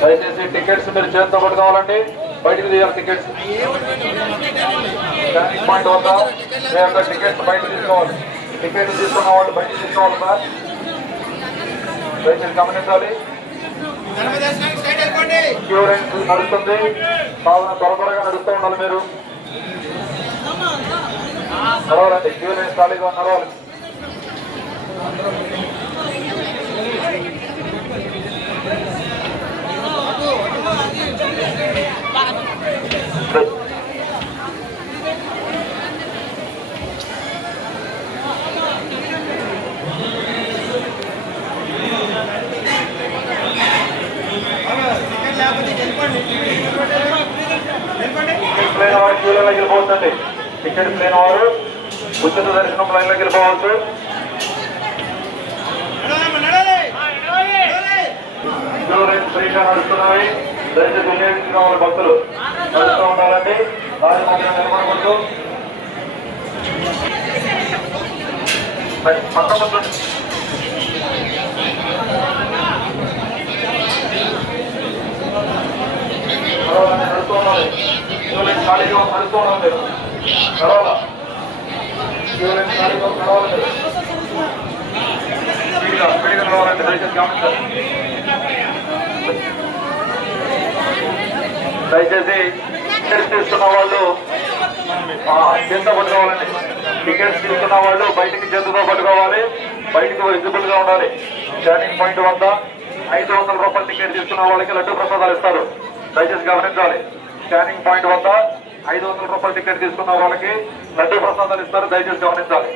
దయచేసి టికెట్స్ మీరు చేతితో పట్టుకోవాలండి. బయటకు తీయాలి టికెట్స్. స్కానింగ్ పాయింట్ వద్ద మీ యొక్క టికెట్స్ బయటకు తీసుకోవాలి. టికెట్ తీసుకున్న వాళ్ళు బయటకు తీసుకోవాలి సార్. దయచేసి గమనించాలి. క్యూ లైన్ నడుస్తుంది కావున త్వరగా నడుస్తూ ఉండాలి. మీరు నడవాలండి. క్యూ లైన్ ఖాళీగా నడవాలి. ప్లేన్ వారు క్యూ లైన్లోకి వెళ్ళిపోవచ్చండి. టికెట్ ప్లేన్ వారు ఉచిత దర్శనం లైన్లోకి వెళ్ళిపోవచ్చు. క్యూ లైన్ ఫ్రీగా నడుస్తున్నాయి. దయచేసి వినియోగించిన వాళ్ళ భక్తులు నడుస్తూ ఉండాలండి. దాని మధ్య నిలబడకూడదు. పక్క ముందు నడుస్తూ ఉండాలి. క్యూ లైన్ ఖాళీగా నడుస్తూ ఉండాలి. మీరు నడవాలా? క్యూ లైన్ ఖాళీగా నడవాలి. స్పీడ్గా నడవాలండి. దయచేసి గమనించాలి. దయచేసి టికెట్స్ తీసుకున్న వాళ్ళు చేతితో పట్టుకోవాలండి. టికెట్స్ తీసుకున్న వాళ్ళు బయటికి చేతితో పట్టుకోవాలి. బయటికి విజిబుల్ గా ఉండాలి. స్కానింగ్ పాయింట్ వద్ద 500 రూపాయల టికెట్ తీసుకున్న వాళ్ళకి లడ్డు ప్రసాదాలు ఇస్తారు. దయచేసి గమనించాలి. స్కానింగ్ పాయింట్ వద్ద 500 రూపాయల టికెట్ తీసుకున్న వాళ్ళకి లడ్డు ప్రసాదాలు ఇస్తారు. దయచేసి గమనించాలి.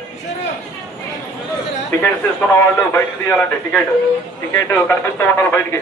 టికెట్స్ తీసుకున్న వాళ్ళు బయటికి తీయాలండి. టికెట్ కనిపిస్తూ ఉండాలి బయటికి.